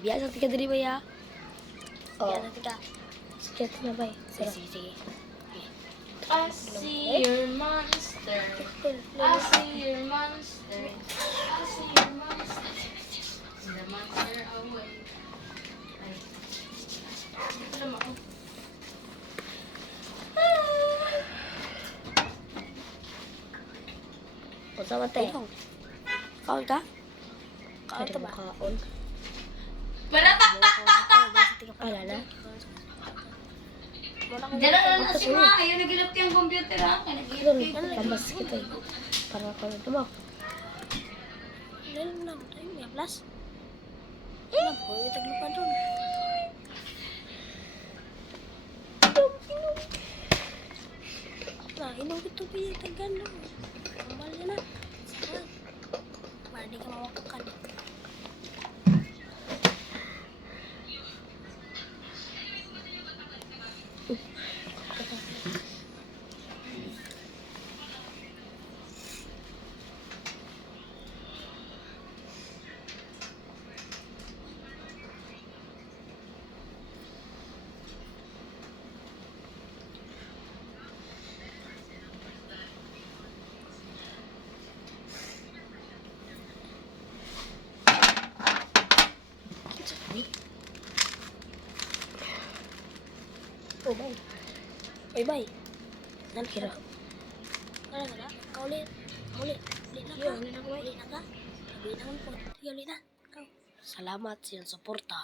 Biasa tika diri ba ya? Oh. Biasa tika. Sige, na ba? Sige. I see your monster. I see your monster. I see your monster. The monster away. Ay. Dito lang ako. O sama te. Kaon ka? Kaon Ada ta ba? kaon. Ala na. Diyan na si Ma. Ayaw nagilap yung computer ha. Doon, tambas kita eh. Para ako na tumak. Lalim lang. Tayo, may plus. Alam ko, itaglupa doon. Inom ito piya tagan lang. Normal yan na. Sarap. Para di ka mawakakan. Oh, bye. Bye-bye. Kira. Kira. Kau ulit. Ulit na ka. Ulit na ka. Sabi na po. Ulit na. Salamat sa suporta.